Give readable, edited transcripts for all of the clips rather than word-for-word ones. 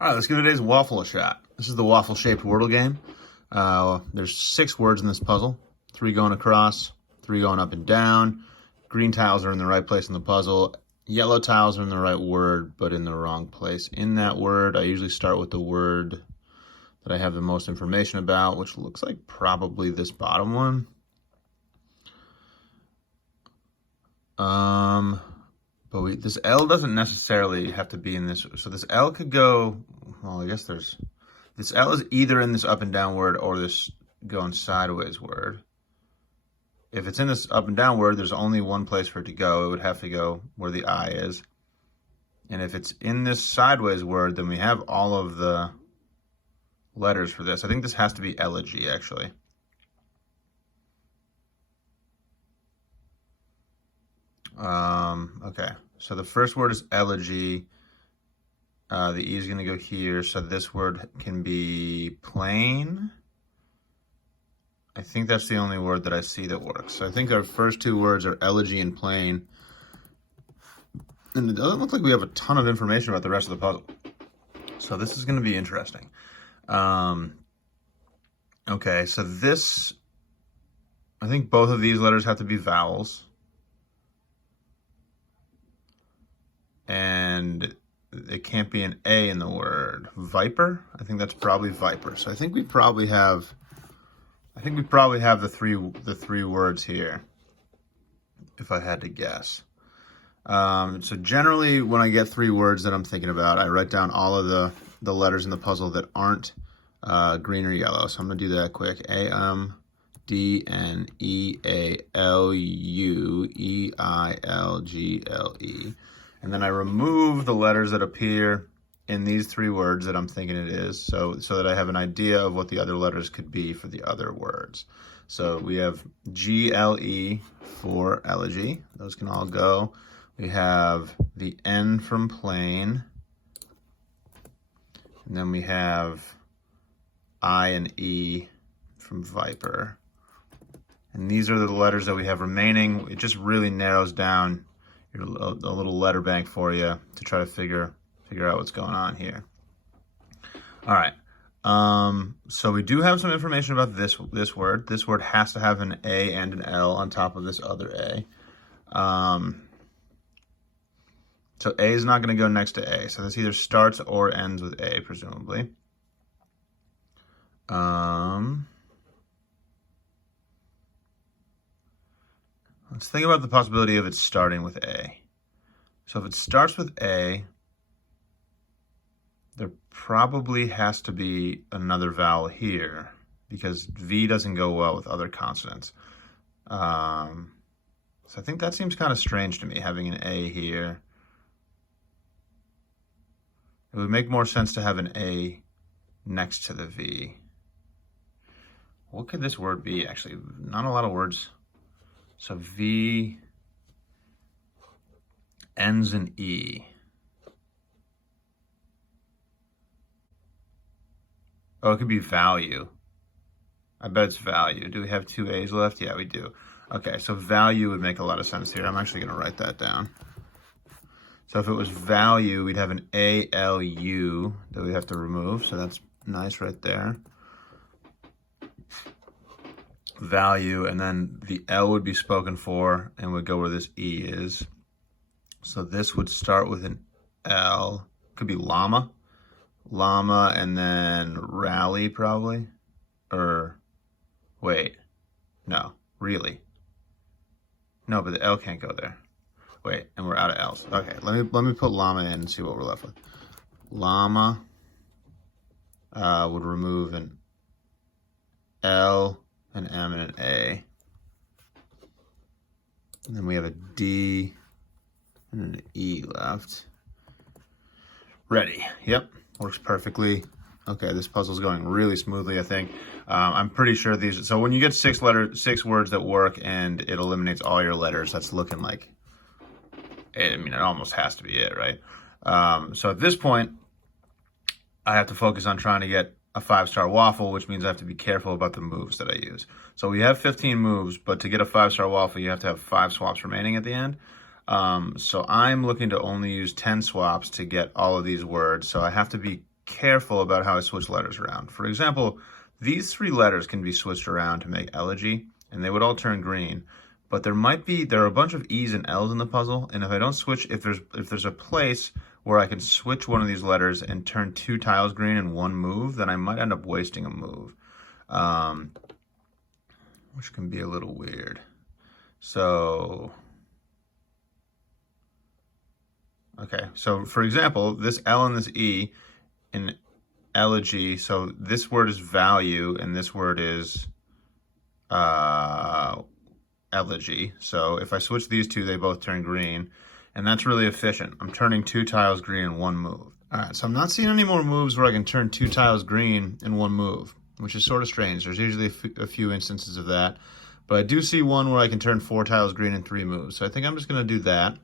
All right, let's give today's waffle a shot. This is the waffle-shaped Wordle game. There's 6 words in this puzzle. 3 going across, 3 going up and down. Green tiles are in the right place in the puzzle. Yellow tiles are in the right word, but in the wrong place in that word. I usually start with the word that I have the most information about, which looks like probably this bottom one. But this L doesn't necessarily have to be in this. So this L could go, well, I guess this L is either in this up and down word or this going sideways word. If it's in this up and down word, there's only one place for it to go. It would have to go where the I is. And if it's in this sideways word, then we have all of the letters for this. I think this has to be elegy, actually. Okay, so the first word is elegy. The E is going to go here, so this word can be plain. I think that's the only word that I see that works. So I think our first 2 words are elegy and plain. And it doesn't look like we have a ton of information about the rest of the puzzle. So this is going to be interesting. Okay, so this, I think both of these letters have to be vowels. And it can't be an A in the word. Viper? I think that's probably viper. So I think we probably have the three words here, if I had to guess. So generally when I get 3 words that I'm thinking about, I write down all of the letters in the puzzle that aren't green or yellow. So I'm gonna do that quick. AMDNEALUEILGLE. And then I remove the letters that appear in these 3 words that I'm thinking it is, so that I have an idea of what the other letters could be for the other words. So we have GLE for elegy. Those can all go. We have the N from plain. And then we have I and E from viper. And these are the letters that we have remaining. It just really narrows down a little letter bank for you to try to figure out what's going on here. All right. So we do have some information about this word. This word has to have an A and an L on top of this other A. So A is not going to go next to A. So this either starts or ends with A, presumably. Let's think about the possibility of it starting with A. So if it starts with A, there probably has to be another vowel here because V doesn't go well with other consonants. So I think that seems kind of strange to me, having an A here. It would make more sense to have an A next to the V. What could this word be, actually? Not a lot of words. So V ends in E. Oh, it could be value. I bet it's value. Do we have 2 A's left? Yeah, we do. Okay, so value would make a lot of sense here. I'm actually going to write that down. So if it was value, we'd have an ALU that we have to remove. So that's nice right there. Value, and then the L would be spoken for and would go where this E is. So this would start with an L. Could be llama. Llama and then rally probably. Or wait. No, really. No, but the L can't go there. Wait, and we're out of L's. Okay, let me put llama in and see what we're left with. Llama would remove an L, an M, and an A. And then we have a D and an E left. Ready. Yep, works perfectly. Okay, this puzzle's going really smoothly, I think. I'm pretty sure these, so when you get 6 words that work and it eliminates all your letters, that's looking like, I mean, it almost has to be it, right? So at this point, I have to focus on trying to get a 5-star waffle, which means I have to be careful about the moves that I use. So we have 15 moves, but to get a 5-star waffle, you have to have 5 swaps remaining at the end. So I'm looking to only use 10 swaps to get all of these words. So I have to be careful about how I switch letters around. For example, these 3 letters can be switched around to make elegy, and they would all turn green. But there are a bunch of E's and L's in the puzzle, and if I don't switch, if there's a place where I can switch one of these letters and turn 2 tiles green in one move, then I might end up wasting a move, which can be a little weird. So, okay, so for example, this L and this E in elegy, so this word is value and this word is elegy. So if I switch these two, they both turn green, and that's really efficient. I'm turning 2 tiles green in one move. All right, so I'm not seeing any more moves where I can turn 2 tiles green in one move, which is sort of strange. There's usually a few instances of that, but I do see one where I can turn 4 tiles green in 3 moves. So I think I'm just going to do that.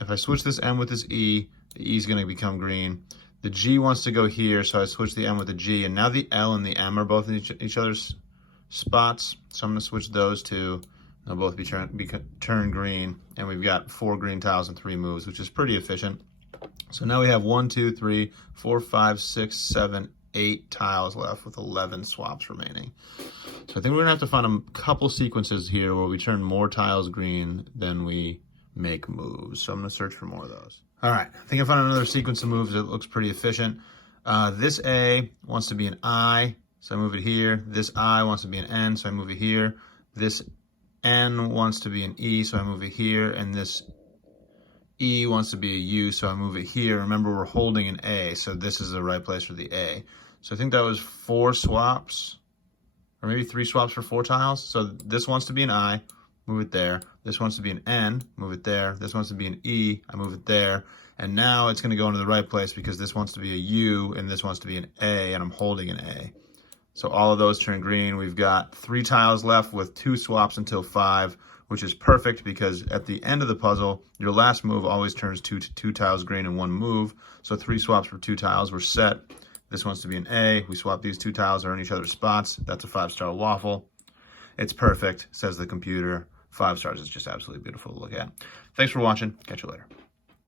If I switch this M with this E, the E is going to become green. The G wants to go here, so I switch the M with the G, and now the L and the M are both in each other's spots. So I'm going to switch those two. They'll both be turned green, and we've got 4 green tiles in 3 moves, which is pretty efficient. So now we have 1, 2, 3, 4, 5, 6, 7, 8 tiles left with 11 swaps remaining. So I think we're going to have to find a couple sequences here where we turn more tiles green than we make moves. So I'm going to search for more of those. All right, I think I found another sequence of moves that looks pretty efficient. This A wants to be an I, so I move it here. This I wants to be an N, so I move it here. This N wants to be an E, so I move it here. And this E wants to be a U, so I move it here. Remember, we're holding an A, so this is the right place for the A. So I think that was 4 swaps, or maybe 3 swaps for 4 tiles. So this wants to be an I, move it there. This wants to be an N, move it there. This wants to be an E, I move it there. And now it's going to go into the right place because this wants to be a U and this wants to be an A, and I'm holding an A. So all of those turn green. We've got 3 tiles left with 2 swaps until 5, which is perfect because at the end of the puzzle, your last move always turns 2 tiles green in one move. So 3 swaps for 2 tiles, we're set. This wants to be an A. We swap these 2 tiles, are in each other's spots. That's a 5-star waffle. It's perfect, says the computer. 5 stars is just absolutely beautiful to look at. Thanks for watching. Catch you later.